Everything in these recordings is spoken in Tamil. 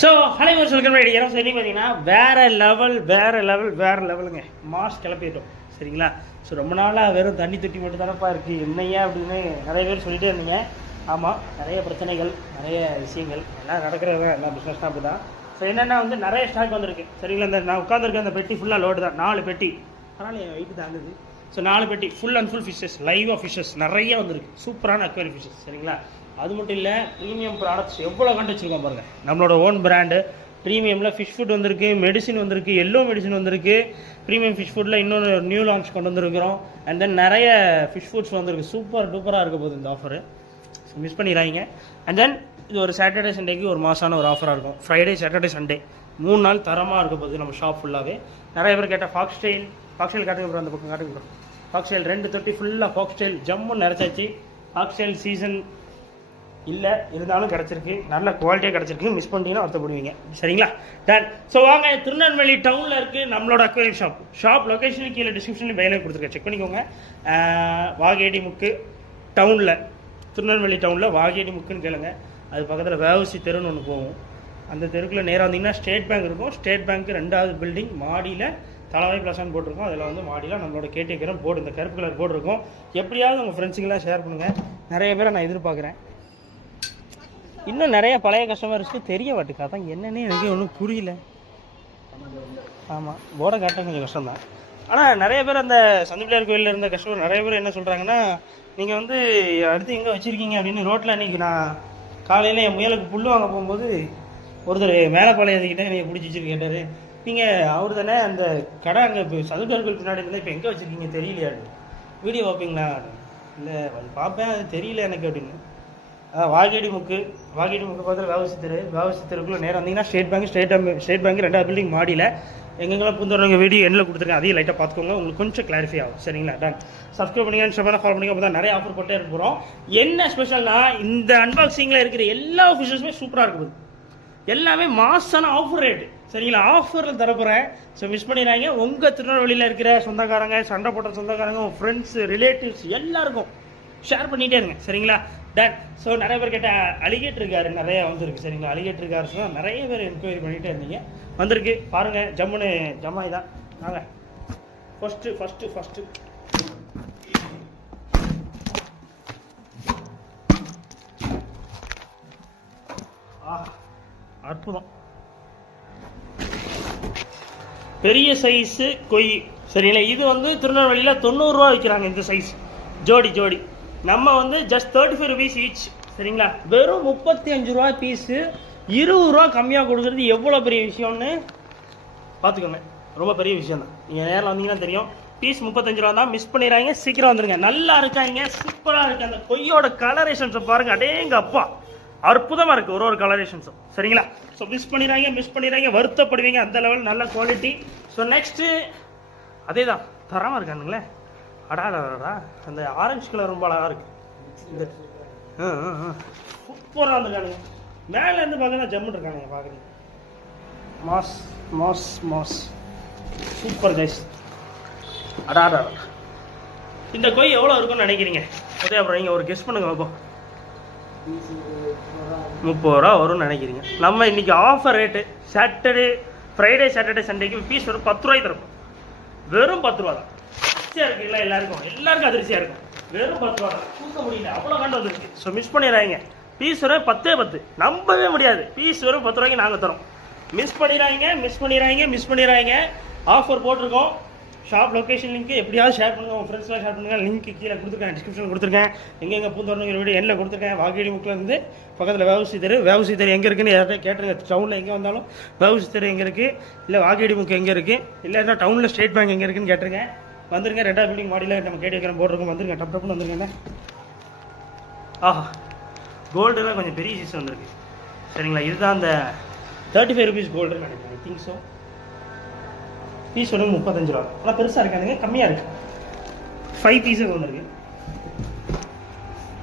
ஸோ ஹலைவர் சொல்கிற இடம் சரி பார்த்தீங்கன்னா வேற லெவலுங்க மாஸ் கிளப்பிட்டோம் சரிங்களா. ஸோ ரொம்ப நாளாக வெறும் தண்ணி தொட்டி மட்டும் தானப்பா இருக்குது என்னையா அப்படின்னு நிறைய பேர் சொல்லிகிட்டே இருந்தீங்க. ஆமாம், நிறைய பிரச்சனைகள் நிறைய விஷயங்கள் எல்லாம் நடக்கிறது தான், எல்லா பிஸ்னஸ் அப்படி தான். ஸோ என்னென்னா வந்து நிறைய ஸ்டாக் வந்திருக்கு சரிங்களா. இந்த நான் உட்காந்துருக்கேன் அந்த பெட்டி ஃபுல்லாக லோடு தான், 4 பெட்டி. அதனால் என் வெயிட் தாங்குது. ஸோ 4 பெட்டி ஃபுல் அண்ட் ஃபுல் ஃபிஷ்ஷஸ், லைவாக ஃபிஷ்ஷஸ் நிறைய வந்திருக்கு, சூப்பரான அக்வேரியம் ஃபிஷ்ஷஸ் சரிங்களா. அது மட்டும் இல்லை, ப்ரீமியம் ப்ராடக்ட்ஸ் எவ்வளோ கண்டு வச்சுருக்கோம் பாருங்கள். நம்மளோட ஓன் பிராண்டு ப்ரீமியமில் ஃபிஷ் ஃபுட் வந்திருக்கு, மெடிசின் வந்திருக்கு, எல்லோ மெடிசின் வந்திருக்கு. ப்ரீமியம் ஃபிஷ் ஃபுட்டில் இன்னொன்று நியூ லான்ச் கொண்டு வந்திருக்கிறோம். அண்ட் தென் நிறைய ஃபிஷ் ஃபுட்ஸ் வந்திருக்கு. சூப்பர் டூப்பராக இருக்க போகுது இந்த ஆஃபரு, ஸோ மிஸ் பண்ணிடுறாங்க. அண்ட் தென் இது ஒரு சாட்டர்டே சண்டேக்கு ஒரு மாசான ஒரு ஆஃபராக இருக்கும். ஃப்ரைடே சாட்டர்டே சண்டே 3 நாள் தரமாக இருக்க போகுது நம்ம ஷாப் ஃபுல்லாகவே. நிறைய பேர் கேட்டால் ஃபாக்ஸ் ஸ்டைல் காட்டுங்க ப்ரோ, அந்த பக்கம் காட்டுங்க ப்ரோ. ஃபாக்ஸ் ஸ்டைல் 2 தொட்டி ஃபுல்லாக ஃபாக்ஸ் ஸ்டைல் ஜம்முன்னு நிறச்சாச்சு. ஃபாக்ஸ் ஸ்டைல் சீசன் இல்லை இருந்தாலும் கிடச்சிருக்கு, நல்ல குவாலிட்டியாக கிடச்சிருக்கு. மிஸ் பண்ணிட்டீங்கன்னா வருத்தப்படுவீங்க சரிங்களா. டன். ஸோ வாங்க, திருநெல்வேலி டவுனில் இருக்குது நம்மளோட அக்வேரியம் ஷாப் லொக்கேஷனுக்கு கீழே டிஸ்கிரிப்ஷனில் பையனை கொடுத்துருக்கேன், செக் பண்ணிக்கோங்க. வாகேடி முக்கு டவுனில், திருநெல்வேலி டவுனில் வாகேடி முக்குன்னு கேளுங்க. அது பக்கத்தில் வேவசி தெருன்னு ஒன்று போகும். அந்த தெருக்குள்ளே நேராக வந்தீங்கன்னா ஸ்டேட் பேங்க் இருக்கும். ஸ்டேட் பேங்க் 2வது பில்டிங் மாடியில் தலைவாய் பிளாசான்னு போட்டிருக்கோம். அதில் வந்து மாடியில் நம்மளோட கேட்டிருக்கிற போர்டு, இந்த கருப்பு கலர் போர்டு இருக்கும். எப்படியாவது உங்கள் ஃப்ரெண்ட்ஸுக்கெல்லாம் ஷேர் பண்ணுங்கள். நிறைய பேரை நான் எதிர்பார்க்குறேன். இன்னும் நிறைய பழைய கஸ்டமர்ஸ்க்கு தெரிய மாட்டுக்கா, தான் என்னன்னே எனக்கு ஒன்றும் புரியல. ஆமாம், போர்டை காட்ட கொஞ்சம் கஷ்டம்தான். ஆனால் நிறைய பேர் அந்த சந்திப்பிள்ளையார் கோயிலில் இருந்த கஸ்டமர் நிறைய பேர் என்ன சொல்கிறாங்கன்னா, நீங்கள் வந்து அடுத்து எங்கே வச்சுருக்கீங்க அப்படின்னு ரோட்டில் அன்றைக்கி நான் காலையில் என் முயலுக்கு புல் வாங்க போகும்போது ஒருத்தர் மேலப்பாளையத்துக்கிட்ட என்னை பிடிச்சி வச்சுட்டு கேட்டார், நீங்கள் அவர் தானே அந்த கடை அங்கே இப்போ சந்திப்பிள்ளையார் கோயில் பின்னாடி இருந்தால் இப்போ எங்கே வச்சுருக்கீங்க தெரியலையாடு, வீடியோ பார்ப்பீங்களா? இல்லை பார்ப்பேன், அது தெரியல எனக்கு அப்படின்னு. வாகேடி முக்கு பார்த்து வேவசி தெருக்குள்ளே நேரம் வந்தீங்கன்னா ஸ்டேட் பேங்க் 2வது பில்டிங் மாடியில் எங்கெங்கெல்லாம் புந்தவங்க வீடியோ எண்ணில் கொடுத்துருக்கேன், அதையும் லைட்டாக பார்த்துக்கோங்க, உங்களுக்கு கொஞ்சம் கிளாரிஃபை ஆகும் சரிங்களா. டன். சப்ஸ்கிரைப் பண்ணிங்க, ஃபாலோ பண்ணிங்க, அப்போ தான் நிறைய ஆஃபர் போட்டே இருக்க போகிறோம். என்ன ஸ்பெஷல்னா, இந்த அன்பாக்சிங்கில் இருக்கிற எல்லா ஃபிஷஸுமே சூப்பராக இருக்குது, எல்லாமே மாசான ஆஃபர் ரேட்டு சரிங்களா. ஆஃபரில் தரப்போகிறேன். ஸோ மிஸ் பண்ணிடுறாங்க. உங்கள் திருநெல்வேலியில் இருக்கிற சொந்தக்காரங்க, சண்டை போட்ட சொந்தக்காரங்க, உங்கள் ஃப்ரெண்ட்ஸ், ரிலேட்டிவ்ஸ் எல்லாருக்கும் ஷேர் பண்ணிகிட்டே இருங்க சரிங்களா. டன். ஸோ நிறைய பேர் கேட்ட அலிகேட்டர் கார் நிறைய வந்துருக்கு சரிங்களா. அலிகேட்டர் கார்ஸ் தான் நிறைய பேர் என்கொயரி பண்ணிகிட்டே இருந்தீங்க, வந்திருக்கு பாருங்கள். ஜம்மாய் தான் நாங்க ஃபஸ்ட்டு அற்புதம், பெரிய சைஸு கொய் சரிங்களா. இது வந்து திருநெல்வேலியில் 90 ரூபா விற்கிறாங்க இந்த சைஸ் ஜோடி. நம்ம வந்து ஜஸ்ட் 35 rupees ஈச் சரிங்களா. வெறும் 35 ரூபா பீஸு, 20 ரூபா கம்மியாக கொடுக்குறது எவ்வளோ பெரிய விஷயம்னு பார்த்துக்கோங்க. ரொம்ப பெரிய விஷயம் தான். நீங்கள் நேரில் வந்தீங்கன்னா தெரியும். பீஸ் 35 ரூபா தான், மிஸ் பண்ணிடுறாங்க. சீக்கிரம் வந்துருங்க. நல்லா இருக்காங்க, சூப்பராக இருக்குது. அந்த கொய்யோட கலரேஷன்ஸை பாருங்கள், அடேங்க அப்பா அற்புதமாக இருக்குது ஒரு கலரேஷன்ஸும் சரிங்களா. ஸோ மிஸ் பண்ணிடுறாங்க, வருத்தப்படுவீங்க, அந்த லெவல் நல்ல குவாலிட்டி. ஸோ நெக்ஸ்ட்டு அதே தான் தரமாக இருக்கானுங்களே. அடாடா, அந்த ஆரஞ்சு கலர் ரொம்ப அழகாக இருக்குது. இந்த சூப்பராக இருந்துருக்கானுங்க. மேலேருந்து பார்க்க ஜம்முன்னு இருக்கானுங்க, பார்க்குறீங்க. Mass super guys. அடாடா, இந்த கொய் எவ்வளோ இருக்குன்னு நினைக்கிறீங்க? அதே அப்புறம் நீங்கள் ஒரு கெஸ் பண்ணுங்க பார்ப்போம். 30 ரூபா வரும்னு நினைக்கிறீங்க. நம்ம இன்றைக்கி ஆஃபர் ரேட்டு ஃப்ரைடே சாட்டர்டே சண்டேக்கு பீஸ் வெறும் 10 ரூபாய்க்கு தரும். வெறும் 10 ரூபா தான். அதிர்ச்சியாக இருக்குது இல்லை, எல்லாருக்கும் அதிர்ச்சியாக இருக்கும். வெறும் 10 ரூபா தான், தூக்க முடியல, அவ்வளோ கண்டு வந்துருக்கு. ஸோ மிஸ் பண்ணிடுறாங்க. பீஸ் வெறும் 10 நம்பவே முடியாது. பீஸ் வெறும் 10 ரூபாய்க்கு நாங்கள் தரோம். மிஸ் பண்ணிடுறாங்க. ஆஃபர் போட்டிருக்கோம். ஷாப் லொக்கேஷன் லிங்க்கு எப்படியாவது ஷேர் பண்ணுங்கள், உங்கள் ஃப்ரெண்ட்ஸ்லாம் ஷேர் பண்ணுங்கள். லிங்க்கு கீழே கொடுத்துருக்கேன், டிஸ்கிரிப்ஷன் கொடுத்துருக்கேன். எங்கெங்கே பூந்தோரணுங்கிற வீடியோ எண்ணில் கொடுத்துருக்கேன். வாகேடி முக்கிலேருந்து பக்கத்தில் வேவசி தெரு எங்கே இருக்குன்னு யார்கிட்ட கேட்டுருங்க. டவுனில் எங்கே வந்தாலும் வேவசி தெரு எங்கே இருக்குது, இல்லை வாகேடி முக்கு எங்கே இருக்குது, இல்லைன்னா டவுனில் ஸ்டேட் பேங்க் எங்கே இருக்குன்னு கேட்டுருங்க. வந்துருங்க. 2வது பில்டிங் மாடியில் நம்ம கேட்டு வைக்கிற போட்டிருக்கோம். வந்துருங்க, டப்புன்னு வந்துருங்க. ஆஹா, கோல்டுலாம் கொஞ்சம் பெரிய சீஸ் வந்துருக்கு சரிங்களா. இதுதான் அந்த 35 rupees கோல்டுன்னு நினைக்கிறேன். I think so. பீஸ் ஒன்று 35 ரூபா. ஆனால் பெருசாக இருக்காதுங்க, கம்மியாக இருக்குது. 5 பீஸுக்கு வந்துருக்கு.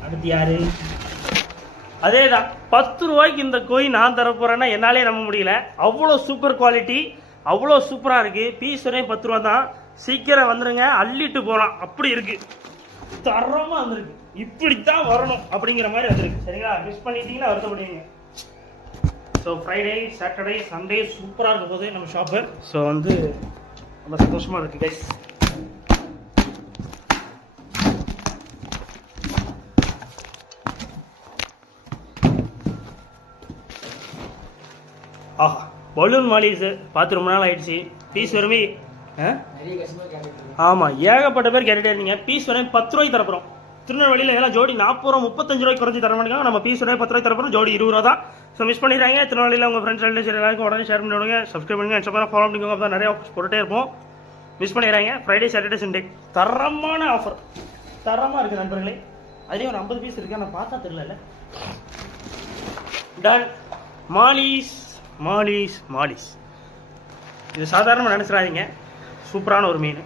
அடுத்து யார்? அதே தான் 10 ரூபாய்க்கு இந்த கோய் நான் தரப்போகிறேன்னா என்னாலே நம்ப முடியல. அவ்வளோ சூப்பர் குவாலிட்டி, அவ்வளோ சூப்பராக இருக்குது. பீஸ் ஒரே 10 ரூபா தான். சீக்கிரம் வந்துடுங்க, அள்ளிட்டு போகலாம். அப்படி இருக்குது, தரமாக வந்துருக்கு. இப்படித்தான் வரணும் அப்படிங்கிற மாதிரி வந்துருக்கு சரிங்களா. மிஸ் பண்ணிட்டீங்கன்னா வருத்தப்படுவீங்க. ஸோ ஃப்ரைடே சாட்டர்டே சண்டே சூப்பராக இருக்கும் போது நம்ம ஷாப்பு. ஸோ வந்து ரொம்ப சந்தோஷமாக இருக்குது கைஸ். ஆஹா, பலூன் மாலிஸு பார்த்து ரொம்ப நாள் ஆயிடுச்சு. பீஸ் வருமே ஆமாம், ஏகப்பட்ட பேர் கேட்டுகிட்டே இருந்தீங்க. பீஸ் வரவே 10 ரூபாய்க்கு தரப்போம். திருநெல்வேலியில் இதெல்லாம் ஜோடி 40 ரூபா 35 ரூபாய்க்கு குறைஞ்சி தர மாட்டேங்க. நம்ம பீஸ் வரவே 10 ரூபாய்க்கு தரப்போம், ஜோடி 20 ரூபா தான். ஸோ மிஸ் பண்ணிடுறாங்க. திருநெல்வேலியில் உங்கள் ஃப்ரெண்ட்ஸ் ரிலேஷன் எல்லாருக்கும் உடனே ஷேர் பண்ணி விடுங்க. சப்ஸ்கிரைப் பண்ணுங்க, இன்ஸ்டாகிராம் ஃபாலோ பண்ணிக்கோங்க. அப்போ தான் நிறைய ஆஃபர்ஸ் போட்டுகிட்டே இருப்போம். மிஸ் பண்ணிடுறாங்க. ஃப்ரைடே சாட்டர்டே சண்டே தரமான ஆஃபர், தரமாக இருக்குது நண்பர்களே. அதுலேயும் ஒரு 50 பீஸ் இருக்குது, நான் பார்த்தா தெரியல. டன் மாலிஸ் மாலிஸ் மாலிஸ், இது சாதாரணமாக நினச்சிடாதீங்க, சூப்பரான ஒரு மீன்.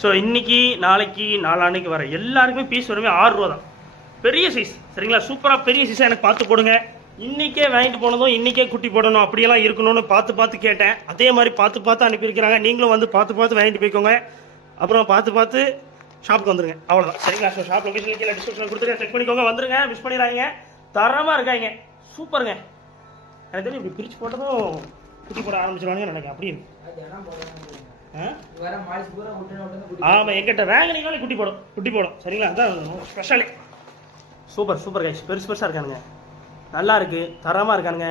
ஸோ இன்றைக்கி நாளைக்கு நாளான்னைக்கு வர எல்லாருக்குமே பீஸ் வருமே 6 ரூபா தான். பெரிய சைஸ் சரிங்களா, சூப்பராக பெரிய சைஸாக எனக்கு பார்த்து போடுங்க. இன்றைக்கே வாங்கிட்டு போனதும் இன்றைக்கே குட்டி போடணும் அப்படியெல்லாம் இருக்கணும்னு பார்த்து கேட்டேன். அதே மாதிரி பார்த்து அனுப்பியிருக்கிறாங்க. நீங்களும் வந்து பார்த்து வாங்கிட்டு போய்க்கோங்க. அப்புறம் பார்த்து ஷாப்புக்கு வந்துருங்க, அவ்வளோதான் சரிங்களா. ஸோ ஷாப் லொக்கேஷன் கீழே டிஸ்கிரிப்ஷன் கொடுத்துருங்க, செக் பண்ணிக்கோங்க, வந்துருங்க. மிஸ் பண்ணிடுறாங்க, தரமாக இருக்காங்க, சூப்பருங்க. எனக்கு தெரியும் இப்படி பிரித்து போட்டதும் குட்டி போட ஆரம்பிச்சிருவாங்க நினைக்கிறேன். அப்படி இருக்கு. ஆமாம், எங்கிட்ட வேங்கனிங்காலே குட்டி போடும் சரிங்களா. அதுதான் ஸ்பெஷலே. சூப்பர் கைஸ், பெருசாக இருக்கானுங்க, நல்லா இருக்குது, தரமாக இருக்கானுங்க.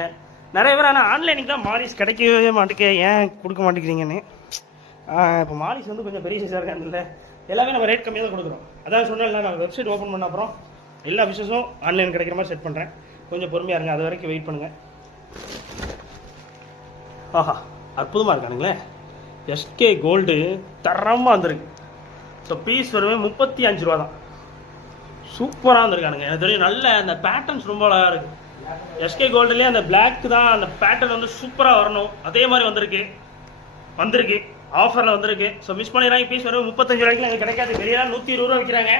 நிறைய பேர் ஆனால் ஆன்லைனுக்கு தான் மாலிஸ் கிடைக்கவே மாட்டேங்க, ஏன் கொடுக்க மாட்டேங்கிறீங்கன்னு. இப்போ மாலிஸ் வந்து கொஞ்சம் பெரிய சைஸாக இருக்காங்கல்ல, எல்லாமே நம்ம ரேட் கம்மியாக தான் கொடுக்குறோம். அதான் சொன்னேன்ல, நான் வெப்சைட் ஓப்பன் பண்ண அப்புறம் எல்லா விஷயமும் ஆன்லைன் கிடைக்கிற மாதிரி செட் பண்ணுறேன். கொஞ்சம் பொறுமையாக இருங்க, அது வரைக்கும் வெயிட் பண்ணுங்கள். ஆஹா, அற்புதமாக இருக்கானுங்களே. எஸ்கே கோல்டு தரமாக வந்துருக்கு. ஸோ பீஸ் வருவே 35 ரூபா தான். சூப்பராக வந்துருக்கானுங்க. எனக்கு தெரியும் நல்ல அந்த பேட்டர்ன்ஸ் ரொம்ப அழகாக இருக்குது. எஸ்கே கோல்டுலேயே அந்த பிளாக் தான் அந்த பேட்டர்ன் வந்து சூப்பராக வரணும், அதே மாதிரி வந்திருக்கு ஆஃபரில் வந்திருக்கு. ஸோ மிஸ் பண்ணிடுறாங்க. பீஸ் வருவே 35 ரூபாய்க்கு அங்கே கிடைக்காது. வெளியே 120 ரூபா விற்கிறாங்க,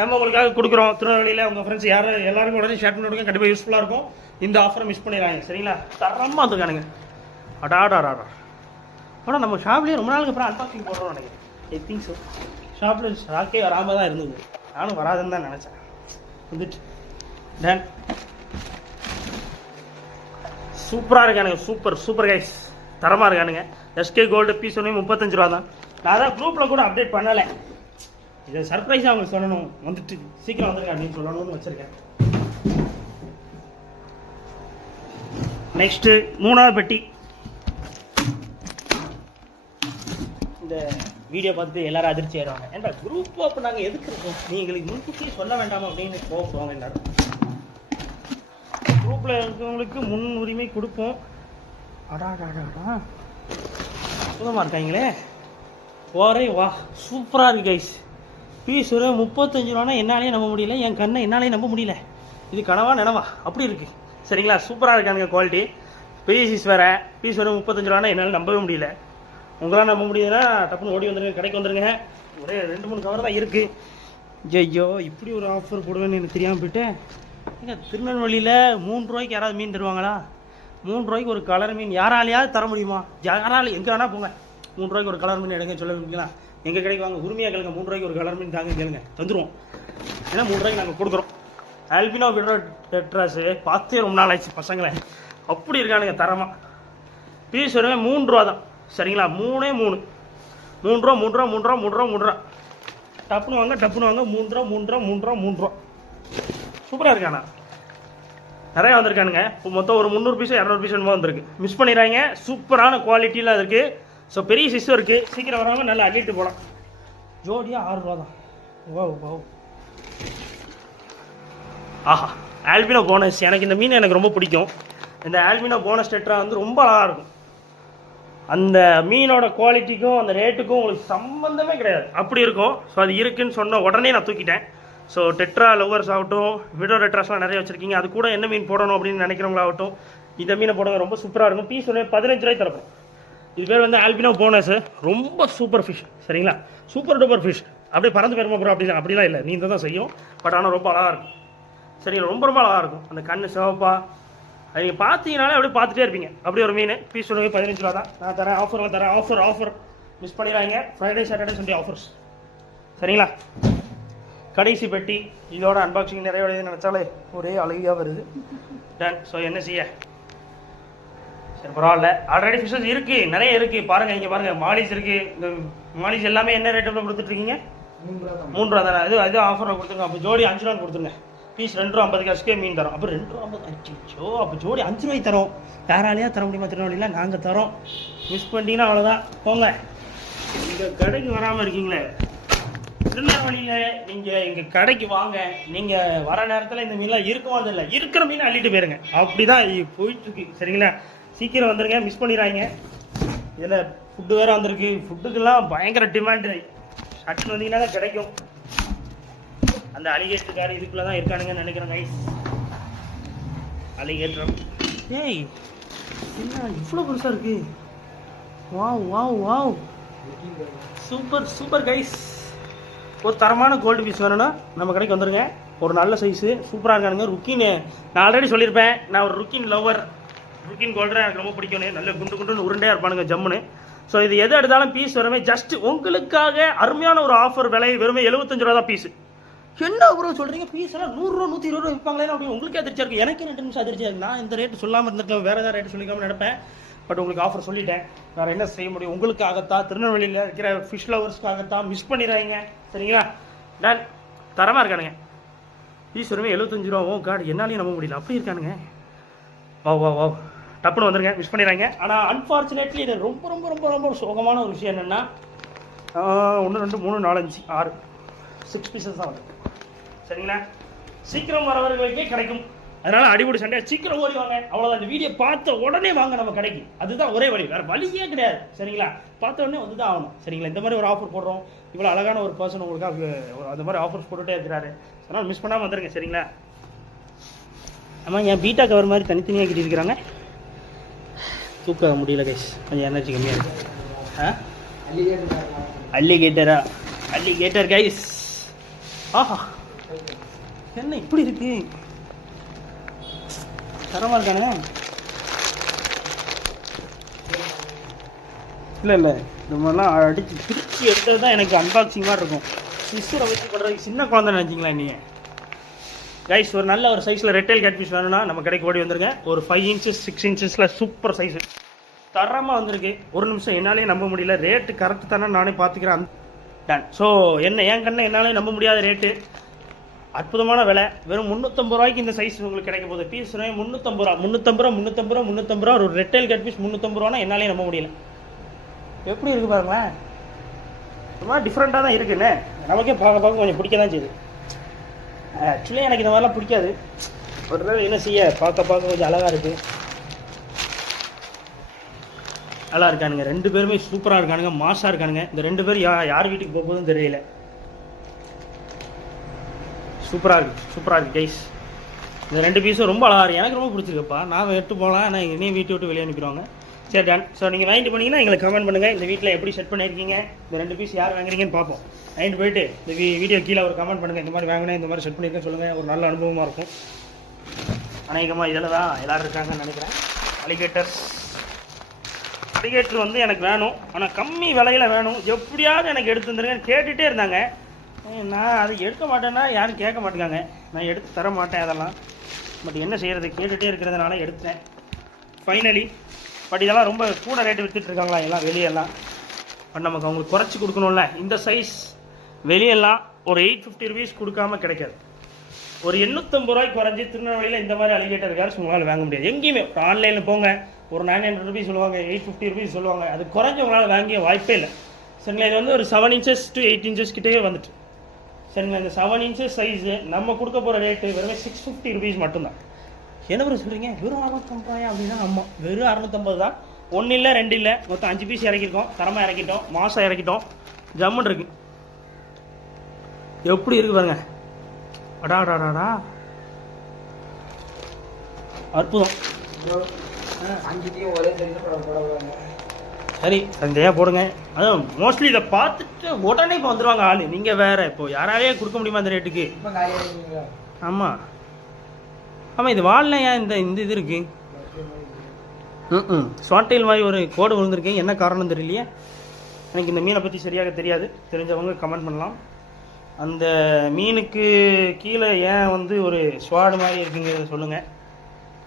நம்ம உங்களுக்காக கொடுக்குறோம். திருநெல்வேலியில் உங்கள் ஃப்ரெண்ட்ஸ் எல்லாருக்கும் உடனே ஷேர் பண்ணி விடுங்க, கண்டிப்பாக யூஸ்ஃபுல்லாக இருக்கும். இந்த ஆஃபரை மிஸ் பண்ணிடுறாங்க சரிங்களா. தரமாக வந்துருக்கானுங்க. அடாடா ஆனால் நம்ம ஷாப்லேயே ரொம்ப நாளுக்கு அப்புறம் அன்பாக்சிங் போடுறோம் நினைக்கிறேன். I think so. ஷாப்பில் ஷாக்கே வராமல் தான் இருந்தது, நானும் வராதுன்னு தான் நினச்சேன். வந்துட்டு டன் சூப்பராக இருக்கானுங்க, சூப்பர் கைஸ், தரமாக இருக்கானுங்க. எஸ்கே கோல்டு பீஸ் ஒன்று 35 ரூபா தான். நான் அதான் குரூப்பில் கூட அப்டேட் பண்ணலை, இதை சர்ப்ரைஸாக அவங்களுக்கு சொல்லணும், வந்துட்டு சீக்கிரம் வந்துருங்க அப்படின்னு சொல்லணும்னு வச்சுருக்கேன். நெக்ஸ்ட்டு 3வது பெட்டி. இந்த வீடியோ பார்த்துட்டு எல்லாரும் அதிர்ச்சி ஆயிடுவாங்க, ஏன்டா குரூப் ஓப்பன் நாங்கள் எதுக்கு இருக்கோம், நீங்களுக்கு முன்கூட்டியே சொல்ல வேண்டாமா அப்படின்னு போவாங்க எல்லாரும். குரூப்பில் இருக்கிறவங்களுக்கு முன் உரிமை கொடுப்போம். அடாடாடா சுத்தமாக இருக்காங்களே, வா சூப்பராக இருக்கு கைஸ். பீஸ் ஒரு 35 ரூபானா என்னாலேயே நம்ப முடியல, என் கண்ணை என்னாலேயே நம்ப முடியல. இது கனவா நினவா அப்படி இருக்குது சரிங்களா. சூப்பராக இருக்கானுங்க, குவாலிட்டி. பெரிய சைஸ் வேறு. பீஸ் ஒரு 35 ரூபானா என்னால் நம்பவே முடியல. உங்களால் நம்ப முடியுதுன்னா டப்புன்னு ஓடி வந்துருங்க, கடைக்கு வந்துருங்க. ஒரே 2-3 கவர் தான் இருக்குது. ஐயோ இப்படி ஒரு ஆஃபர் போடுவேன்னு எனக்கு தெரியாமல் போயிட்டேன். ஏங்க திருநெல்வேலியில் 3 ரூபாய்க்கு யாராவது மீன் தருவாங்களா? 3 ரூபாய்க்கு ஒரு கலர் மீன் யாராலையாவது தர முடியுமா? யாராலும் எங்கே வேணால் போங்க, 3 ரூபாய்க்கு ஒரு கலர் மீன் எடுங்க சொல்லுவீங்களா? எங்கள் கடைக்கு வாங்க, உரிமையாக கேளுங்க, 3 ரூபாய்க்கு ஒரு கலர் மீன் தாங்க கேளுங்க, தந்துடுவோம். ஏன்னா 3 ரூபாய்க்கு நாங்கள் கொடுக்குறோம். ஆல்பினோ விட்ரோ டெட்ராஸு பார்த்தே ரொம்ப நாள் ஆயிடுச்சு பசங்களை, அப்படி இருக்கானுங்க தரமாக. பீஸ் வருவே 3 ரூபா தான் சரிங்களா. 3 ரூபா. டப்புன்னு வாங்க 3 ரூபா. சூப்பராக இருக்காண்ணா, நிறையா வந்திருக்கானுங்க. மொத்தம் ஒரு 300 பீஸ் 200 பீஸ் என்னமோ வந்திருக்கு. மிஸ் பண்ணிடுறாங்க, சூப்பரான குவாலிட்டியில் இருக்குது. ஸோ பெரிய சைஸும் இருக்குது, சீக்கிரம் வராமல் நல்லா அள்ளிட்டு போகலாம். ஜோடியாக 6 ரூபா தான். வா ஆஹா, ஆல்பினோ போனஸ். எனக்கு இந்த மீன் எனக்கு ரொம்ப பிடிக்கும். இந்த ஆல்பினோ போனஸ் டெட்ரா வந்து ரொம்ப அழகாக இருக்கும். அந்த மீனோட குவாலிட்டிக்கும் அந்த ரேட்டுக்கும் உங்களுக்கு சம்மந்தமே கிடையாது, அப்படி இருக்கும். ஸோ அது இருக்குதுன்னு சொன்ன உடனே நான் தூக்கிட்டேன். ஸோ டெட்ரா லவ்வர்ஸ் ஆகட்டும், விடோ டெட்ராஸ்லாம் நிறைய வச்சுருக்கீங்க, அது கூட என்ன மீன் போடணும் அப்படின்னு நினைக்கிறவங்களாகட்டும், இந்த மீனை போடுங்க, ரொம்ப சூப்பராக இருக்கும். பீஸ் ஒன்று 15 ரூபாய்க்கு தரப்போம். இது பேர் வந்து ஆல்பினோ போனஸ். ரொம்ப சூப்பர் ஃபிஷ் சரிங்களா, சூப்பர் டூப்பர் ஃபிஷ். அப்படியே பறந்து பெருமை போகிறோம் அப்படிலாம் இல்லை, நீ தான் செய்யும். பட் ஆனால் ரொம்ப அழகாக இருக்கும் சரிங்களா, ரொம்ப அழகாக இருக்கும். அந்த கண் சிவப்பா, அது நீங்கள் பார்த்தீங்கனாலே அப்படியே பார்த்துட்டே இருப்பீங்க. அப்படி ஒரு மீன். பீஸ் ஒன்று 15 ரூபா தான். நான் தரேன், ஆஃபரில் தரேன். ஆஃபர் மிஸ் பண்ணிடுறாங்க. ஃப்ரைடே சாட்டர்டே சண்டே ஆஃபர்ஸ் சரிங்களா. கடைசி பெட்டி. இதோட அன்பாக்சிங் நிறைய நினச்சாலே ஒரே அழகியாக வருது. டன். ஸோ என்ன செய்ய, சரி பரவாயில்ல. ஆல்ரெடி ஃபிஷஸ் இருக்குது, நிறைய இருக்குது. பாருங்கள் இங்கே பாருங்கள், மாலிஸ் இருக்குது. இந்த மாலிஸ் எல்லாமே என்ன ரேட்டில் கொடுத்துட்ருக்கீங்க? 3 ரூபா தானே. அது ஆஃபரில் கொடுத்துருங்க. அப்போ ஜோடி 5 ரூபான்னு கொடுத்துருங்க. பீஸ் 2 ரூபா 50 காசுக்கே மீன் தரோம். அப்போ 2 ரூபா 50. அச்சோ, அப்போ ஜோடி 5 ரூபாய்க்கு தரோம். யாராலையா தர முடியுமா? திருநெல்வேலியில் நாங்கள் தரோம். மிஸ் பண்ணிட்டீங்கன்னா அவ்வளோதான். போங்க. எங்கள் கடைக்கு வராமல் இருக்கீங்களே, திருநெல்வேலியில் நீங்கள் எங்கள் கடைக்கு வாங்க. நீங்கள் வர நேரத்தில் இந்த மீன்லாம் இருக்கவும் இல்லை, இருக்கிற மீனை அள்ளிட்டு போயிருங்க. அப்படி தான் போயிட்டுருக்கு. சரிங்களா? சீக்கிரம் வந்துடுங்க, மிஸ் பண்ணிடுறாங்க. இதில் ஃபுட்டு வேறு வந்திருக்கு. ஃபுட்டுக்கெல்லாம் பயங்கர டிமாண்டு. சட்டுன்னு வந்தீங்கன்னா தான் கிடைக்கும். அந்த அலிகேட்டருக்காரு இதுக்குள்ளே தான் இருக்கானுங்கன்னு நினைக்கிறேன் கைஸ். அலிகேட்டர். ஏய் என்ன இவ்வளோ பெருசாக இருக்குது? Wow wow wow, super super guys. ஒரு தரமான கோல்டு பீஸ் வேணும்னா நம்ம கடைக்கு வந்துடுங்க. ஒரு நல்ல சைஸு சூப்பராக இருக்கானுங்க. ருக்கின் நான் ஆல்ரெடி சொல்லியிருப்பேன், நான் ஒரு ருக்கின் லவர். ருக்கின் கோல்டர் எனக்கு ரொம்ப பிடிக்கும். நல்ல குண்டு குண்டுன்னு உருண்டையாக இருப்பானுங்க, ஜம்முன்னு. ஸோ இது எது எடுத்தாலும் பீஸ் வருமே ஜஸ்ட் உங்களுக்காக அருமையான ஒரு ஆஃபர். விலை வெறுமே 75 ரூபா தான் பீஸு. என்ன ப்ரோ சொல்கிறீங்க? பீஸ் எல்லாம் 100 ரூபா 120 ரூபா விற்பாங்களே அப்படின்னு உங்களுக்கு அதிர்ச்சியாக இருக்குது. எனக்கு 2 நிமிஷம் அதிர்ச்சியாக இருக்குது. நான் இந்த ரேட்டு சொல்லாமல் இருந்திருக்கேன், வேறு ஏதாவது ரேட்டு சொல்லிக்காமல் நினைப்பேன். பட் உங்களுக்கு ஆஃபர் சொல்லிட்டேன். வேறு என்ன செய்ய முடியும்? உங்களுக்காகத்தான், திருநெல்வேலியில் இருக்கிற ஃபிஷ் லவர்ஸ்க்காகத்தான். மிஸ் பண்ணிடுறாங்க. சரிங்களா? டன். தரமாக இருக்கானுங்க. பீஸ் வருமே 75 ரூபா. ஓ கார்டு, என்னாலையும் நம்ப முடியல, அப்படி இருக்கானுங்க. வா வா வா, டப்புன்னு வந்துருங்க, மிஸ் பண்ணிடுறாங்க. ஆனால் அன்ஃபார்ச்சுனேட்லி இது ரொம்ப ரொம்ப ரொம்ப ரொம்ப சோகமான ஒரு விஷயம் என்னென்னா, 1 2 3 4 5 6 6 பீசஸ் தான் வந்து. சரிங்களா? சீக்கிரம் வரவர்களுக்கே கிடைக்கும். அதனால் அடிப்படை சண்டை சீக்கிரம் ஓடி வாங்க. அவ்வளோதான். இந்த வீடியோ பார்த்த உடனே வாங்க நம்ம கடைக்கு. அதுதான் ஒரே வழி, வேறு வழியே கிடையாது. சரிங்களா? பார்த்த உடனே வந்து தான் ஆகணும். சரிங்களா? இந்த மாதிரி ஒரு ஆஃபர் போடுறோம். இவ்வளோ அழகான ஒரு பர்சன் உங்களுக்காக அந்த மாதிரி ஆஃபர்ஸ் போட்டுகிட்டே இருக்கிறாரு. அதனால் மிஸ் பண்ணாமல் வந்துடுங்க. சரிங்களா? ஆமாம், என் பீட்டா கவர் மாதிரி தனித்தனியாக கிட்டிருக்கிறாங்க. தூக்க முடியல கைஸ், கொஞ்சம் எனர்ஜி கம்மியாக இருக்குது. அல்லிகேட்டரா? Alligator guys. ஆஹா, என்ன இப்படி இருக்கு? தரமாக இருக்கானே. இல்லை இல்லை, இந்த மாதிரிலாம் அடித்து பிரித்து எடுத்தது தான் எனக்கு அன்பாக்சிங் மாதிரி இருக்கும். மிஸ்ஸரை வச்சு பண்ணுறதுக்கு சின்ன குழந்தை நினச்சிங்களா நீங்கள்? கைஸ், ஒரு நல்ல ஒரு சைஸில் ரெட்டைல் கேட்ஃபிஷ் வேணும்னா நம்ம கடைக்கு ஓடி வந்துருங்க. ஒரு 5 inches 6 inchஸில் சூப்பர் சைஸு தரமாக வந்திருக்கு. ஒரு நிமிஷம் என்னாலே நம்ப முடியல. ரேட்டு கரெக்டு தானே, நானே பார்த்துக்கிறேன். டன். ஸோ என்ன என் கண்ணை என்னாலே நம்ப முடியாத ரேட்டு, அற்புதமான விலை. வெறும் 350 ரூபாய்க்கு இந்த சைஸ் உங்களுக்கு கிடைக்க போகுது. பீஸ் 350 ரூபா 350 ரூபா 350 ரூபா 350 ரூபா. ஒரு ரெட்டைல் கேட்ஃபிஷ் 350 ரூபானா என்னாலே நம்ப முடியல. எப்படி இருக்குது பாருங்களேன். ரொம்ப டிஃப்ரெண்ட்டாக தான் இருக்குன்னு நமக்கே பார்க்க பார்க்க கொஞ்சம் பிடிக்க தான் செய்யுது. ஆக்சுவலி எனக்கு இந்த மாதிரிலாம் பிடிக்காது. ஒரு தடவை என்ன செய்ய, பார்க்க பார்க்க கொஞ்சம் அழகாக இருக்குது. நல்லா இருக்கானுங்க 2 பேருமே, சூப்பராக இருக்கானுங்க, மாஸாக இருக்கானுங்க. இந்த 2 பேர் யார் வீட்டுக்கு போகுதுன்னு தெரியல. சூப்பராக இருக்குது, சூப்பராக இருக்குது கைஸ். இந்த 2 பீஸும் ரொம்ப அழகாக இருக்குது. எனக்கு ரொம்ப பிடிச்சிருக்குப்பா. நான் எடுத்து போகலாம், ஆனால் என்னையும் வீட்டை விட்டு வெளியே அனுப்பிடுவாங்க. சரி டன். ஸோ நீங்கள் வாங்கிட்டு போனீங்கன்னா எங்களுக்கு கமெண்ட் பண்ணுங்கள். இந்த வீட்டில் எப்படி செட் பண்ணியிருக்கீங்க, இந்த 2 பீஸ் யார் வாங்குறீங்கன்னு பார்ப்போம். வாங்கிட்டு போயிட்டு இந்த வீடியோ கீழே ஒரு கமெண்ட் பண்ணுங்கள். இந்த மாதிரி வாங்கினேன், இந்த மாதிரி செட் பண்ணியிருக்கேன் சொல்லுங்கள். ஒரு நல்ல அனுபவமாக இருக்கும். அநேகமாக இதில் தான் எல்லோரும் இருக்காங்கன்னு நினைக்கிறேன். அலிகேட்டர் வந்து எனக்கு வேணும், ஆனால் கம்மி விலையில் வேணும். எப்படியாவது எனக்கு எடுத்து வந்துருங்கன்னு கேட்டுகிட்டே இருந்தாங்க. நான் அது எடுக்க மாட்டேன்னா யாரும் கேட்க மாட்டேங்காங்க. நான் எடுத்து தர மாட்டேன் அதெல்லாம். பட் என்ன செய்கிறது, கேட்டுகிட்டே இருக்கிறதுனால எடுத்தேன் ஃபைனலி. பட் இதெல்லாம் ரொம்ப கூட ரேட்டு விற்றுட்ருக்காங்களா எல்லாம் வெளியெல்லாம். பட் நமக்கு அவங்களுக்கு குறைச்சி கொடுக்கணும்ல. இந்த சைஸ் வெளியெல்லாம் ஒரு 850 ருபீஸ் கொடுக்காம கிடைக்காது. ஒரு 850 ரூபாய்க்கு குறைஞ்சி திருநெல்வேலியில் இந்த மாதிரி அலிகேட்டர் கார்ஸ் உங்களால் வாங்க முடியாது எங்கேயுமே. ஒரு ஆன்லைனில் போங்க, ஒரு 900 ருபீஸ் சொல்லுவாங்க, 850 ருபீஸ் சொல்லுவாங்க. அது குறைஞ்சி உங்களால் வாங்கிய வாய்ப்பே இல்லை. சரிங்களா? இது வந்து ஒரு 7 inches to 8 inches கிட்டே வந்துட்டு. சரிங்களா? இந்த 7 inches சைஸு நம்ம கொடுக்க போகிற ரேட்டு வெறும் 650 ருபீஸ் மட்டும்தான். என்ன பேர் சொல்கிறீங்க, வெறும் 650 ரூபாயா அப்படின்னா? ஆமாம், வெறும் 650 தான். 1 இல்லை 2 இல்லை, மொத்தம் 5 பீஸ் இறக்கிருக்கோம். தரமாக இறக்கிட்டோம், மாதம் இறக்கிட்டோம். ஜம்முன்னு இருக்கு. எப்படி இருக்கு பாருங்க. அடாடாடா, அற்புதம். சரி, சந்தையாக போடுங்க. அதான் மோஸ்ட்லி இதை பார்த்துட்டு உடனே இப்போ வந்துடுவாங்க ஆள். நீங்கள் வேறு இப்போ யாராவே கொடுக்க முடியுமா அந்த ரேட்டுக்கு? ஆமாம் ஆமாம். இது வால்னா ஏன் இந்த இது இருக்கு? ஸ்வாட்டைல் மாதிரி ஒரு கோடு விழுந்திருக்கு. என்ன காரணம் தெரியலையே. எனக்கு இந்த மீனை பற்றி சரியாக தெரியாது. தெரிஞ்சவங்க கமெண்ட் பண்ணலாம். அந்த மீனுக்கு கீழே ஏன் வந்து ஒரு ஸ்வாடு மாதிரி இருக்குங்கிறத சொல்லுங்கள்.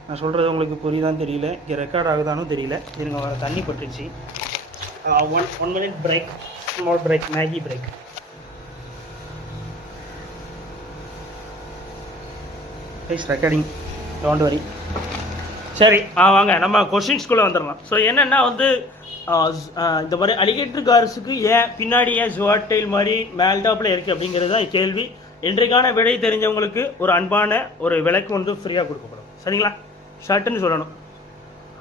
நான் சொல்கிறது உங்களுக்கு புரியுதான்னு தெரியல, இங்கே ரெக்கார்ட் ஆகுதானும் தெரியல. இருங்க, வர தண்ணி பட்டுச்சு. One minute break, small break, Maggi break. Please recording, don't worry. சரி, வாங்க நம்ம கொஷின்ஸ்குள்ளே வந்துடலாம். ஸோ என்னென்னா வந்து இந்த மாதிரி அலிகேட்டர் கார்ஸுக்கு ஏன் பின்னாடி ஏன் ஜுவாட்டைல் மாதிரி மேல்டாப்பில் இருக்குது அப்படிங்கிறது தான் கேள்வி. இன்றைக்கான விடை தெரிஞ்சவங்களுக்கு ஒரு அன்பான ஒரு விலைக்கு வந்து ஃப்ரீயாக கொடுக்கப்படும். சரிங்களா? ஷர்ட்டுன்னு சொல்லணும்.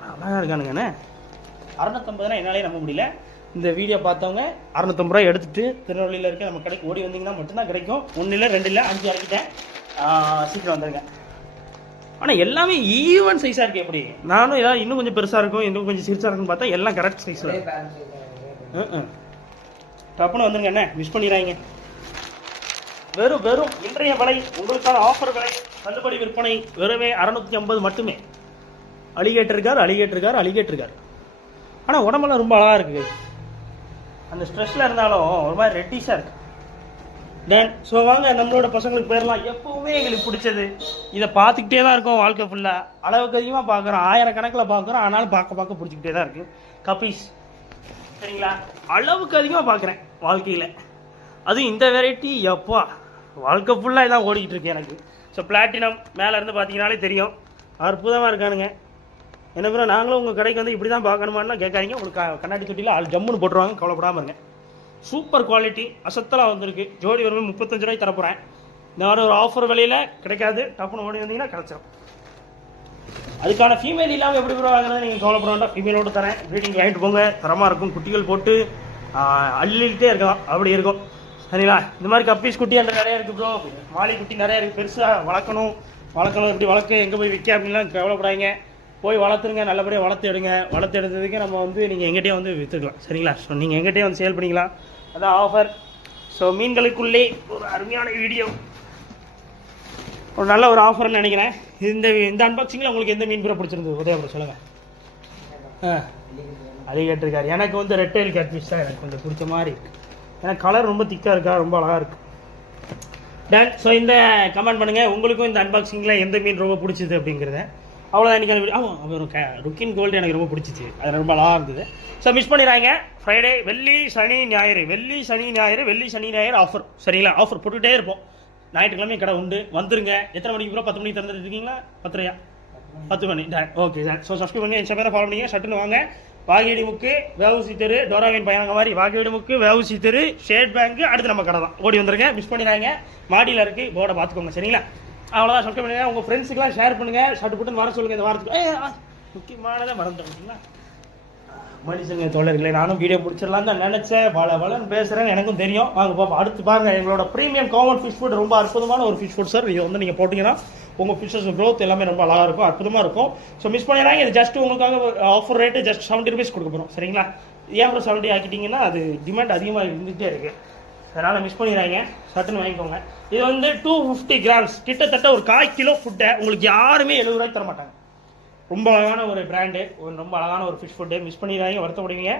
அழகாக இருக்கானுங்கண்ணே. 650 என்னாலே நம்ப முடியல. இந்த வீடியோ பார்த்தவங்க 650 ரூபாய் எடுத்துகிட்டு திருநெல்வேலியில் இருக்க நம்ம கடைக்கு ஓடி வந்தீங்கன்னா மட்டும்தான் கிடைக்கும். 1 இல்லை 2 இல்லை 5 இறக்கிட்டேன். சீக்கிரம் வந்துடுங்க. ஆனால் எல்லாமே ஈவன் சைஸாக இருக்குது. எப்படி நானும் ஏதாவது இன்னும் கொஞ்சம் பெருசாக இருக்கும், இன்னும் கொஞ்சம் சிறுசாக இருக்குன்னு பார்த்தா எல்லாம் கரெக்ட் சைஸில். டப்புன்னு வந்துருங்க, என்ன மிஸ் பண்ணிடுறாங்க. வெறும் இன்றைய விலை, உங்களுக்கான ஆஃபர் விலை, தள்ளுபடி விற்பனை வெறுமே 650 மட்டுமே. அலிகேட்டர். ஆனால் உடம்பெல்லாம் ரொம்ப அழகாக இருக்குது. அந்த ஸ்ட்ரெஸ்ஸில் இருந்தாலும் ஒரு மாதிரி ரெட்டிஷாக இருக்குது. தென் ஸோ வாங்க நம்மளோட பசங்களுக்கு போயிடலாம். எப்போவுமே எங்களுக்கு பிடிச்சது, இதை பார்த்துக்கிட்டே தான் இருக்கோம் வாழ்க்கை ஃபுல்லாக. அளவுக்கு அதிகமாக பார்க்குறோம், 1000 கணக்கில் பார்க்குறோம். ஆனாலும் பார்க்க பிடிச்சிக்கிட்டே தான் இருக்குது கப்பீஸ். சரிங்களா? அளவுக்கு அதிகமாக பார்க்குறேன் வாழ்க்கையில். அதுவும் இந்த வெரைட்டி எப்பா வாழ்க்கை ஃபுல்லாக இதான் ஓடிக்கிட்டு இருக்கு எனக்கு. ஸோ பிளாட்டினம் மேலே இருந்து பார்த்தீங்கன்னாலே தெரியும், அற்புதமாக இருக்கானுங்க. என்ன பிறகு நாங்களும் உங்கள் கடைக்கு வந்து இப்படி தான் பார்க்கணுமான்னா கேட்காதீங்க. உங்களுக்கு கண்ணாடி தொட்டியில் ஆள் ஜம்முன்னு போட்டுருவாங்க, கவலைப்படாமல் இருங்க. சூப்பர் குவாலிட்டி, அசத்தலாக வந்திருக்கு. ஜோடி வருமே 35 ரூபாய்க்கு தரப்போகிறேன். இந்த மாதிரி ஒரு ஆஃபர் விலையில் கிடைக்காது. டப்புன்னு ஓடி வந்தீங்கன்னா கிடச்சிடும். அதுக்கான ஃபீமேல் இல்லாமல் எப்படி ப்ரோ வாங்குறது நீங்கள் கவலைப்பட வேண்டாம். ஃபீமேலோடு தரேன், ப்ரீடிங் வாங்கிட்டு போங்க. தரமாக இருக்கும். குட்டிகள் போட்டு அள்ளிக்கிட்டே இருக்கலாம், அப்படி இருக்கும். சரிங்களா? இந்த மாதிரி கப்பீஸ் குட்டி அந்த நிறையா இருக்குது ப்ரோ. மாலி குட்டி நிறையா இருக்குது. பெருசாக வளர்க்கணும், எப்படி வளர்க்க, எங்கே போய் விற்க அப்படின்லாம் கவலைப்படாங்க. போய் வளர்த்துருங்க, நல்லபடியாக வளர்த்து எடுத்ததுக்கு நம்ம வந்து நீங்கள் எங்கிட்டே வந்து விற்றுக்கலாம். சரிங்களா? ஸோ நீங்கள் எங்கிட்டே வந்து சேல் பண்ணிக்கலாம். அதான் ஆஃபர். ஸோ மீன்களுக்குள்ளே ஒரு அருமையான வீடியோ, ஒரு நல்ல ஒரு ஆஃபர்னு நினைக்கிறேன். இந்த அன்பாக்சிங்கில் உங்களுக்கு எந்த மீன் கூட பிடிச்சிருந்தது உதய ப்ரோ சொல்லுங்கள். அலிகேட்டர். எனக்கு வந்து ரெட்டைல் கேட்ஃபிஷ் தான் எனக்கு கொஞ்சம் பிடிச்ச மாதிரி இருக்குது. ஏன்னா கலர் ரொம்ப திக்காக இருக்கா, ரொம்ப அழகாக இருக்குது. டன். ஸோ இந்த கமெண்ட் பண்ணுங்கள், உங்களுக்கும் இந்த அன்பாக்சிங்கில் எந்த மீன் ரொம்ப பிடிச்சிது அப்படிங்கிறத. அவ்வளோதான் இன்றைக்கி வீடியோ. அவர் ருக்கின் கோல்டு எனக்கு ரொம்ப பிடிச்சிச்சு, அது ரொம்ப அழகாக இருந்தது. ஸோ மிஸ் பண்ணிடுறாங்க. ஃப்ரைடே, வெள்ளி சனி ஞாயிறு ஆஃபர். சரிங்களா? ஆஃபர் போட்டுக்கிட்டே இருப்போம். ஞாயிற்றுக்கிழமை கடை உண்டு, வந்துருங்க. எத்தனை மணிக்கு ப்ரோ? 10 மணிக்கு திறந்துட்டு இருக்கீங்களா? 10 மணி. Okay sir. ஸோ சப்ஸ்கிரைப் பண்ணி இன்ஸ்டாகிராம் ஃபாலோ பண்ணிங்க. ஷட்டுன்னு வாங்க. வாகேடி முக்கு, வேவுசி தெரு, டோராவின் பையனாங்க மாதிரி வாகேடி முக்கு, வேவுசி தெரு, ஸ்டேட் பேங்க், அடுத்து நம்ம கடை தான். ஓடி வந்துருங்க, மிஸ் பண்ணிடுறாங்க. மாடியில் இருக்குது, போர்டை பார்த்துக்கோங்க. சரிங்களா? அவ்வளோதான். சப்ஸ்கிரைப் பண்ணுங்கள், உங்கள் ஃப்ரெண்ட்ஸுக்கெலாம் ஷேர் பண்ணுங்கள். ஷர்ட் போட்டு வர சொல்லுங்கள் இந்த வாரத்துக்கு. முக்கியமானதை மறந்துட்டீங்களா மனுஷங்க தோழர்களே, நானும் வீடியோ பிடிச்சிடலாம் தான் நினச்சேன். வளன்னு பேசுகிறேன்னு எனக்கும் தெரியும். வாங்க பாப்பா. அடுத்து பாருங்கள், எங்களோட ப்ரீமியம் காமன் ஃபிஷ் ஃபுட் ரொம்ப அற்புதமான ஒரு ஃபிஷ் ஃபுட் சார். இது வந்து நீங்கள் போட்டிங்கன்னா உங்கள் ஃபிஷ்ஷஸ் க்ரோத் எல்லாமே ரொம்ப அழகாக இருக்கும், அற்புதமாக இருக்கும். ஸோ மிஸ் பண்ணிடுறாங்க. இது ஜஸ்ட் உங்களுக்காக ஆஃபர் ரேட்டு ஜஸ்ட் 70 rupees கொடுக்க போகிறோம். சரிங்களா? ஏன் அப்புறம் 70 ஆக்கிட்டிங்கன்னா அது டிமாண்ட் அதிகமாக இருந்துகிட்டே இருக்குது. அதனால் மிஸ் பண்ணிடுறாங்க. சட்டுன்னு வாங்கிக்கோங்க. இது வந்து 250 grams, கிட்டத்தட்ட ஒரு 1/4 கிலோ ஃபுட்டை உங்களுக்கு யாருமே 70 ரூபாய்க்கு தர மாட்டாங்க. ரொம்ப அழகான ஒரு பிராண்டு, ரொம்ப அழகான ஒரு ஃபிஷ் ஃபுட்டு. மிஸ் பண்ணிடுறாங்க, வருத்தப்படுவீங்க.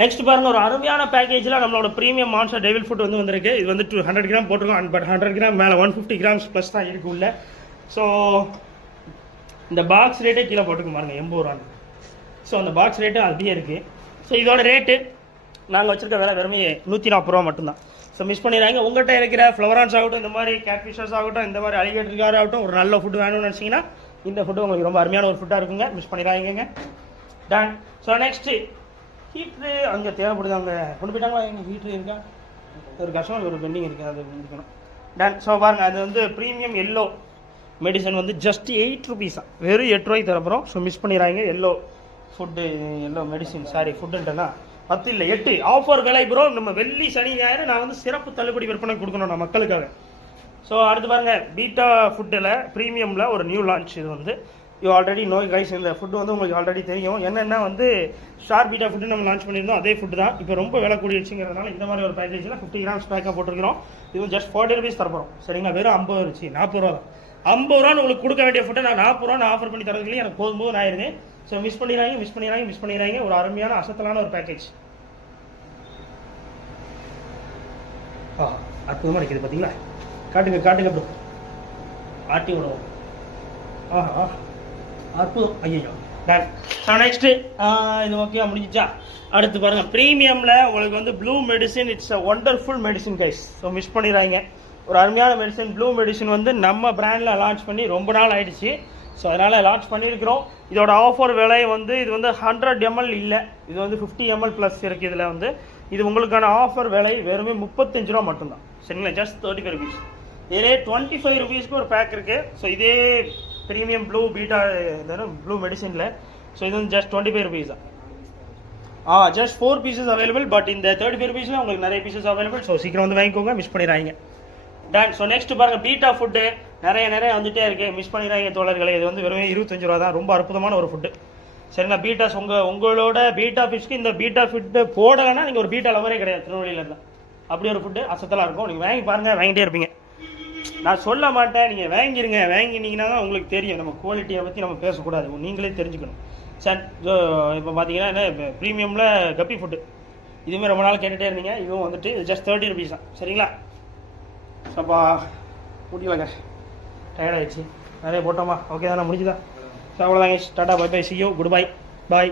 நெக்ஸ்ட் பாருங்கள், ஒரு அருமையான பேக்கேஜில் நம்மளோட ப்ரீமியம் மான்ஸ்டர் டெவில் ஃபுட் வந்து வந்திருக்கு. இது வந்து 100 கிராம் போட்டிருக்கோம். பட் 100 கிராம் மேலே 150 grams ப்ளஸ் தான் இருக்குது உள்ள. ஸோ இந்த பாக்ஸ் ரேட்டே கீழே போட்டுருக்கு பாருங்கள், 80 ரூபா. ஸோ அந்த பாக்ஸ் ரேட்டு அப்படியே இருக்குது. ஸோ இதோட ரேட்டு நாங்கள் வச்சுருக்க விலை வெறுமே 140 ரூபா மட்டும்தான். ஸோ மிஸ் பண்ணிடுறாங்க. உங்கள்கிட்ட இருக்கிற ஃப்ளவரான்ஸ் ஆகட்டும், இந்த மாதிரி கேட்ஃபிஷஸ் ஆகட்டும், இந்த மாதிரி அலிகேட்டர் ஆகட்டும், ஒரு நல்ல ஃபுட்டு வேணும்னு நினச்சிங்கன்னா இந்த ஃபுட்டு உங்களுக்கு ரொம்ப அருமையான ஒரு ஃபுட்டாக இருக்குங்க. மிஸ் பண்ணிடுறாங்க. டன். ஸோ நெக்ஸ்ட்டு ஹீட்ரு அங்கே தேவைப்படுது. அங்கே கொண்டு போயிட்டாங்களா? எங்கள் ஹீட்ரு இருக்கா? ஒரு கஷ்டம், ஒரு பெண்டிங் இருக்குது, அது இருக்கணும். டன். ஸோ பாருங்கள், அது வந்து ப்ரீமியம் எல்லோ மெடிசன் வந்து ஜஸ்ட் 8 rupees தான். வெறும் 8 ரூபாய்க்கு தரப்போகிறோம். ஸோ மிஸ் பண்ணிடுறாங்க. Yellow food, yellow medicine, sorry ஃபுட்டுன்ட்டேன்னா 10 இல்லை 8 ஆஃபர் விலை ப்ரோ. நம்ம வெள்ளி சனி ஞாயிறு நான் வந்து சிறப்பு தள்ளுபடி விற்பனை கொடுக்கணும் நான் மக்களுக்காக. ஸோ அடுத்து பாருங்கள், பீட்டா ஃபுட்டில் ப்ரீமியமில் ஒரு நியூ லான்ச். இது வந்து யூ ஆல்ரெடி நோ கைஸ். இந்த ஃபுட்டு வந்து உங்களுக்கு ஆல்ரெடி தெரியும். என்னென்னா வந்து ஸ்டார் பீட்டா ஃபுட்டு நம்ம லான்ச் பண்ணியிருந்தோம், அதே ஃபுட்டு தான். இப்போ ரொம்ப விலை கூடிடுச்சுங்கிறதுனால இந்த மாதிரி ஒரு பேக்கேஜில் 50 grams பேக்காக போட்டிருக்கிறோம். இது ஜஸ்ட் 40 rupees தரப்போகிறோம். சரிங்களா? வெறும் 40 ரூபா தான். 50 ரூபான்னு உங்களுக்கு கொடுக்க வேண்டிய ஃபுட்டை நான் 40 ரூபா ஆஃபர் பண்ணி தரதுக்கு எனக்கு போதும் ஆயிருது. ஸோ மிஸ் பண்ணிடுறாங்க. ஒரு அருமையான அசத்தலான ஒரு பேக்கேஜ். அற்புதமாக இருக்குது பார்த்தீங்களா? காட்டுங்க ப்ரோ, ஆட்டி விடுவோம். ஆஹா. அற்புதம். ஐயோ டன். ஸோ நெக்ஸ்ட்டு இது ஓகே முடிஞ்சிச்சா? அடுத்து பாருங்கள், ப்ரீமியமில் உங்களுக்கு வந்து blue medicine. It's a wonderful medicine guys. So miss பண்ணிடுறாங்க. ஒரு அருமையான மெடிசன். ப்ளூ மெடிசன் வந்து நம்ம பிராண்டில் லான்ச் பண்ணி ரொம்ப நாள் ஆகிடுச்சு. ஸோ அதனால் லான்ச் பண்ணியிருக்கிறோம். இதோட ஆஃபர் விலை வந்து இது வந்து 100 ml இல்லை, இது வந்து 50 ml ப்ளஸ் இருக்குது. இதில் வந்து இது உங்களுக்கான ஆஃபர் விலை வெறுமே 35 ரூபா மட்டும்தான். சரிங்களா? Just 35 rupees. இதே 25 rupeesக்கு ஒரு பேக் இருக்குது. ஸோ இதே ப்ரீமியம் ப்ளூ பீட்டா ப்ளூ மெடிசனில். ஸோ இது வந்து ஜஸ்ட் 25 rupees தான். Just 4 pieces available. பட் இந்த 35 rupeesல உங்களுக்கு நிறைய பீசஸ் அவைலபிள். ஸோ சீக்கிரம் வந்து வாங்கிக்கோங்க, மிஸ் பண்ணிடுறாங்க. டன். ஸோ நெக்ஸ்ட் பாருங்கள், பீட்டா ஃபுட்டு நிறைய வந்துகிட்டே இருக்குது. மிஸ் பண்ணிடுறாங்க தோழர்களே. இது வந்து வெறும் 25 ரூபா தான். ரொம்ப அற்புதமான ஒரு ஃபுட்டு. சரிங்களா? பீட்டாஸ் உங்களோட பீட்டா ஃபிஷ்க்கு இந்த பீட்டா ஃபுட்டு போடலைன்னா நீங்கள் ஒரு பீட்டா லவரே கிடையாது திருநெல்வேலியில் தான். அப்படி ஒரு ஃபுட்டு அசத்தலாக இருக்கும். நீங்கள் வாங்கி பாருங்கள், வாங்கிட்டே இருப்பீங்க. நான் சொல்ல மாட்டேன், நீங்கள் வாங்கிருங்க. வாங்கினீங்கன்னா தான் உங்களுக்கு தெரியும். நம்ம குவாலிட்டியை பற்றி நம்ம பேசக்கூடாது, நீங்களே தெரிஞ்சுக்கணும். சார் இப்போ பார்த்தீங்கன்னா என்ன ப்ரீமியமில் கப்பி ஃபுட்டு இதுவுமே ரொம்ப நாள் கேட்டுகிட்டே இருந்தீங்க. இதுவும் வந்துட்டு ஜஸ்ட் 30 rupees தான். சரிங்களா? அப்பா முடியலங்க, டயர்டாகிடுச்சு. நிறைய போட்டோமா? ஓகே தானே? முடிஞ்சுதா? ஸோ அவ்வளோதாங்க. Tata, bye bye, see you, good bye, bye.